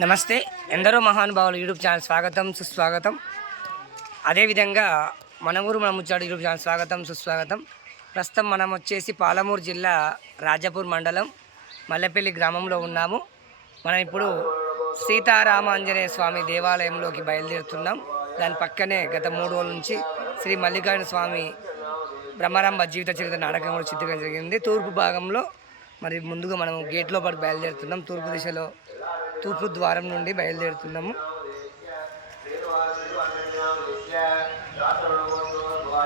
నమస్తే. ఎందరో మహానుభావులు యూట్యూబ్ ఛానల్ స్వాగతం సుస్వాగతం. అదేవిధంగా మన ఊరు మన ముచ్చాడు యూట్యూబ్ ఛానల్ స్వాగతం సుస్వాగతం. ప్రస్తుతం మనం వచ్చేసి పాలమూరు జిల్లా రాజాపూర్ మండలం మల్లెపల్లి గ్రామంలో ఉన్నాము. మనం ఇప్పుడు సీతారామాంజనేయ స్వామి దేవాలయంలోకి బయలుదేరుతున్నాం. దాని పక్కనే గత మూడు రోజుల నుంచి శ్రీ మల్లికార్జున స్వామి బ్రహ్మరాంబ జీవిత చరిత్ర నాటకం కూడా చిత్రీకరణ జరిగింది. తూర్పు భాగంలో మరి ముందుగా మనం గేట్లో పాటు బయలుదేరుతున్నాం. తూర్పు దిశలో తూర్పు ద్వారం నుండి బయలుదేరుతున్నాము.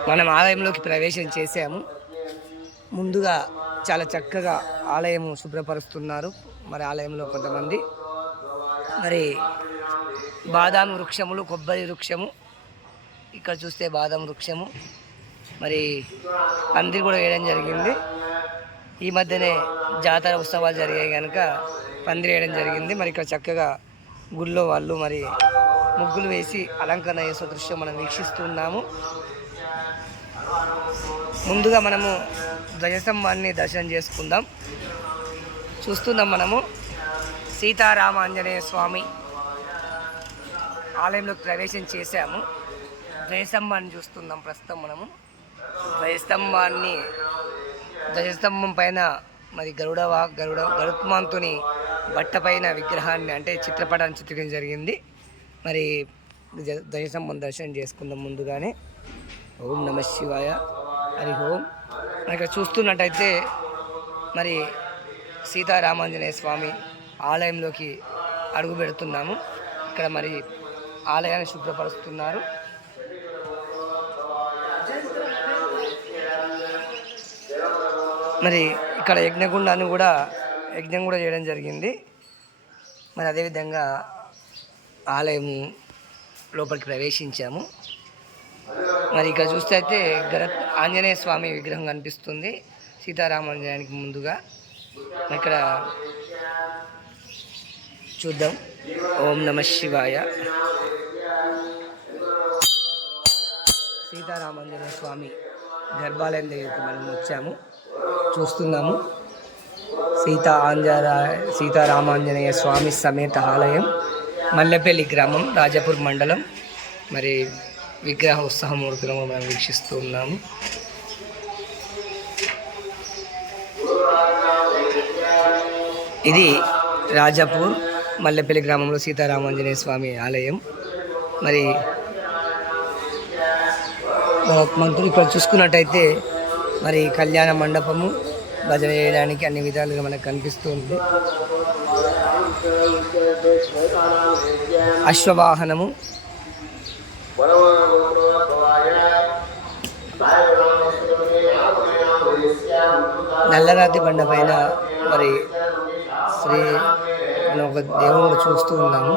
మనం ఆలయంలోకి ప్రవేశం చేసాము ముందుగా చాలా చక్కగా ఆలయము శుభ్రపరుస్తున్నారు. మరి ఆలయంలో కొంతమంది. మరి బాదాం వృక్షములు కొబ్బరి వృక్షము ఇక్కడ చూస్తే బాదం వృక్షము. మరి పందిరి కూడా వేయడం జరిగింది. ఈ మధ్యనే జాతర ఉత్సవాలు జరిగాయి కనుక పందిరి వేయడం జరిగింది. మరి ఇక్కడ చక్కగా గుళ్ళో వాళ్ళు మరి ముగ్గులు వేసి అలంకరణ చేసే దృశ్యం మనం వీక్షిస్తున్నాము ముందుగా మనము ధ్వజస్తంభాన్ని దర్శనం చేసుకుందాం. చూస్తున్నాం మనము సీతారామాంజనేయ స్వామి ఆలయంలోకి ప్రవేశం చేశాము. ధ్వజస్తంభాన్ని చూస్తున్నాం ప్రస్తుతం మనము. ధ్వజస్తంభాన్ని ధ్వజస్తంభం పైన మరి గరుడ వా గరుడ గరుత్మాంతుని బట్టపైన విగ్రహాన్ని అంటే చిత్రపటాన్ని చిత్రీకరించడం జరిగింది. మరి ధ్వజ- దర్శనం చేసుకుందాం ముందుగానే. ఓం నమ శివాయ. హరి ఓం. మరి ఇక్కడ చూస్తున్నట్టయితే మరి సీతారామాంజనేయ స్వామి ఆలయంలోకి అడుగు పెడుతున్నాము. ఇక్కడ మరి ఆలయాన్ని శుభ్రపరుస్తున్నారు. మరి ఇక్కడ యజ్ఞగుండాన్ని కూడా యజ్ఞం కూడా చేయడం జరిగింది. మరి అదేవిధంగా ఆలయం లోపలికి ప్రవేశించాము. మరి ఇక్కడ చూస్తే అయితే గర ఆంజనేయ స్వామి విగ్రహం కనిపిస్తుంది. సీతారామాంజనానికి ముందుగా. ఇక్కడ చూద్దాం. ఓం నమ శివాయ. సీతారామాంజనేయ స్వామి గర్భాలయం దగ్గరికి మనం వచ్చాము. చూస్తున్నాము. సీతా ఆంజారా సీతారామాంజనేయ స్వామి సమేత ఆలయం మల్లెపల్లి గ్రామం రాజాపూర్ మండలం. మరి విగ్రహ ఉత్సవమూర్తులను మనం వీక్షిస్తూ ఉన్నాము. ఇది రాజాపూర్ మల్లెపల్లి గ్రామంలో సీతారామాంజనేయ స్వామి ఆలయం. మరి మంత్రులు ఇక్కడ చూసుకున్నట్టయితే మరి కళ్యాణ మండపము భజన చేయడానికి అన్ని విధాలుగా మనకు కనిపిస్తుంది అశ్వవాహనము. నల్లరాతి బండ పైన మరి శ్రీ మనం ఒక దేవుడు చూస్తూ ఉన్నాము.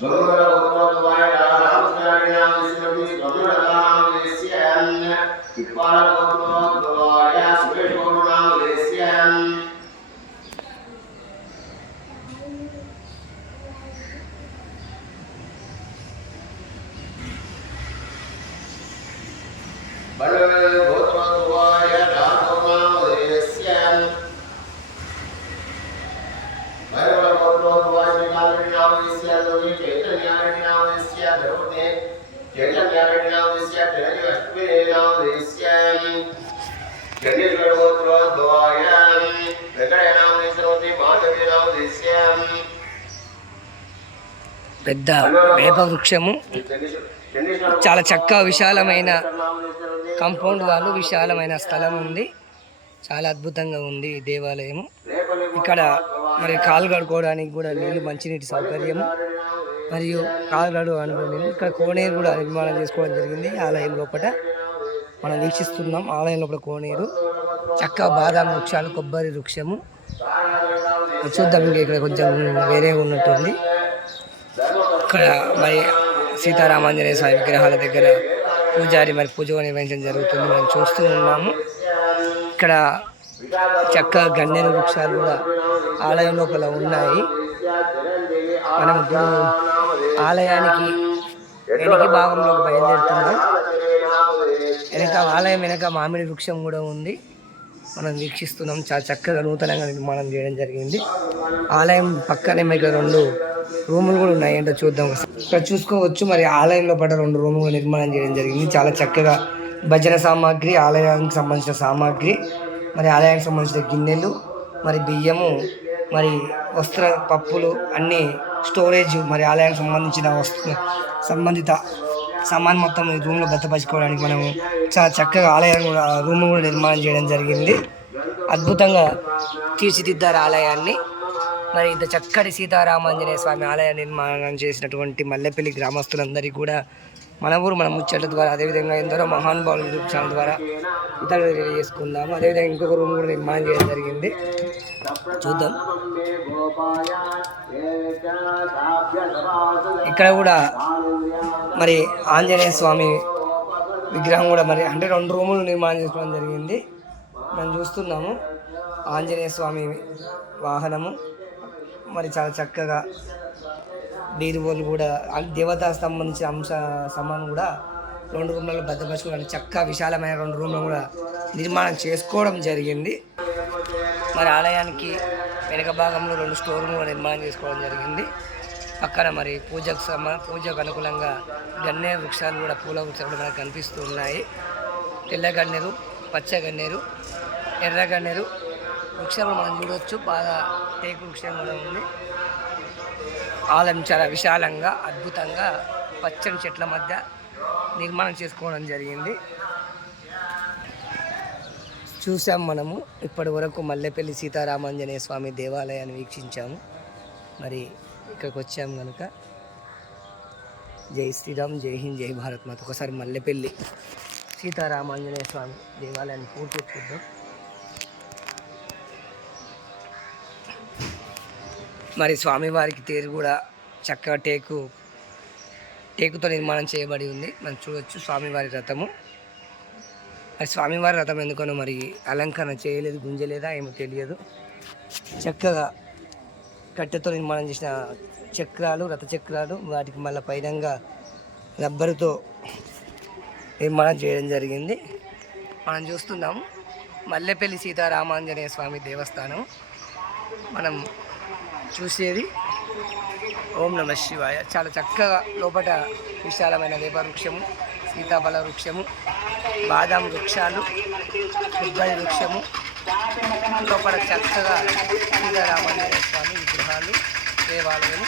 Bhagavad పెద్ద వేప వృక్షము చాలా చక్కగా విశాలమైన కాంపౌండ్ వాళ్ళు విశాలమైన స్థలం ఉంది. చాలా అద్భుతంగా ఉంది ఈ దేవాలయము. ఇక్కడ మరి కాలు కడుకోవడానికి కూడా నీళ్ళు మంచినీటి సౌకర్యము. మరియు కాలు కడుకోవడానికి ఇక్కడ కోనేరు కూడా నిర్మాణం చేసుకోవడం జరిగింది. ఆలయం లోపల మనం వీక్షిస్తున్నాం. ఆలయం లోపల కోనేరు. చక్కగా బాదాం వృక్షాలు కొబ్బరి వృక్షము. చూద్దాం ఇంకా ఇక్కడ కొంచెం వేరే ఉన్నట్టుంది. ఇక్కడ మరి సీతారామాంజనేయ స్వామి విగ్రహాల దగ్గర పూజారి మరి పూజ నిర్వహించడం జరుగుతుంది. మనం చూస్తూ ఉన్నాము. ఇక్కడ చక్కగా గన్నేరు వృక్షాలు కూడా ఆలయం లోపల ఉన్నాయి. మనం ఇప్పుడు ఆలయానికి వెనక భాగంలో బయలుదేరుతున్నాం. వెనక ఆలయం వెనక మామిడి వృక్షం కూడా ఉంది. మనం వీక్షిస్తున్నాం. చాలా చక్కగా నూతనంగా నిర్మాణం చేయడం జరిగింది. ఆలయం పక్కనే మీకు రెండు రూములు కూడా ఉన్నాయి ఏంటో చూద్దాం ఇక్కడ చూసుకోవచ్చు మరి ఆలయంలో పడ్డ రెండు రూములు కూడా నిర్మాణం చేయడం జరిగింది. చాలా చక్కగా భజన సామాగ్రి ఆలయానికి సంబంధించిన సామాగ్రి మరి ఆలయానికి సంబంధించిన గిన్నెలు మరి బియ్యము మరి వస్త్ర పప్పులు అన్నీ స్టోరేజ్ మరి ఆలయానికి సంబంధించిన వస్తు సంబంధిత సామాన్ మొత్తం ఈ రూమ్లో భద్రపరచుకోవడానికి మనము చాలా చక్కగా ఆలయం కూడా రూమ్ కూడా నిర్మాణం చేయడం జరిగింది. అద్భుతంగా తీర్చిదిద్దారు ఆలయాన్ని. మరి ఇంత చక్కటి సీతారామాంజనేయ స్వామి ఆలయ నిర్మాణం చేసినటువంటి మల్లెపల్లి గ్రామస్తులందరికీ కూడా మన ఊరు మన ముచ్చట్ల ద్వారా అదేవిధంగా ఎందరో మహానుభావుల యూట్యూబ్ ఛానల్ ద్వారా ఇతరులు తెలియజేసుకుందాము. అదేవిధంగా ఇంకొక రూమ్ కూడా నిర్మాణం చేయడం జరిగింది. చూద్దాం. ఇక్కడ కూడా మరి ఆంజనేయ స్వామి విగ్రహం కూడా మరి అంటే రెండు రూములు నిర్మాణం చేసుకోవడం జరిగింది. మనం చూస్తున్నాము. ఆంజనేయ స్వామి వాహనము. మరి చాలా చక్కగా బీరుబోలు కూడా దేవతా సంబంధించిన అంశ సమానం కూడా రెండు రూమ్లలో భద్రపరచుకోవడానికి చక్కగా విశాలమైన రెండు రూమ్లు కూడా నిర్మాణం చేసుకోవడం జరిగింది. మరి ఆలయానికి వెనక భాగంలో రెండు స్టోర్ రూమ్లు కూడా నిర్మాణం చేసుకోవడం జరిగింది. పక్కన మరి పూజకు సమ పూజకు అనుకూలంగా గన్నేరు వృక్షాలు కూడా పూల వృక్షాలు కూడా మనకు కనిపిస్తూ ఉన్నాయి. తెల్ల గన్నేరు పచ్చ గన్నేరు ఎర్ర గన్నేరు వృక్షాలు మనం చూడవచ్చు బాగా టేకు వృక్షం కూడా ఉంది. ఆలయం చాలా విశాలంగా అద్భుతంగా పచ్చని చెట్ల మధ్య నిర్మాణం చేసుకోవడం జరిగింది. చూసాం మనము ఇప్పటి వరకు మల్లెపల్లి సీతారామాంజనేయ స్వామి దేవాలయాన్ని వీక్షించాము. మరి ఇక్కడికి వచ్చాము కనుక జై శ్రీరామ్ జై హింద్ జై భారత్ మాత. ఒకసారి మల్లెపల్లి సీతారామాంజనేయ స్వామి దేవాలయాన్ని పూర్తి చూద్దాం. మరి స్వామివారికి తేరు కూడా చక్కగా టేకు టేకుతో నిర్మాణం చేయబడి ఉంది. మనం చూడొచ్చు స్వామివారి రథము. మరి స్వామివారి రథం ఎందుకనో మరి అలంకరణ చేయలేదు గుంజలేదా ఏమో తెలియదు. చక్కగా కట్టెతో నిర్మాణం చేసిన చక్రాలు రథ చక్రాలు వాటికి మళ్ళీ పైనంగా రబ్బరుతో నిర్మాణం చేయడం జరిగింది. మనం చూస్తున్నాము మల్లెపల్లి సీతారామాంజనేయ స్వామి దేవస్థానం. మనం చూసేది. ఓం నమ శివాయ. చాలా చక్కగా లోపల విశాలమైన వేప వృక్షము సీతాఫల వృక్షము బాదాం వృక్షాలు కొబ్బరి వృక్షము లోపల చక్కగా సీతారామాంజనేయ స్వామి విగ్రహాలు దేవాలయం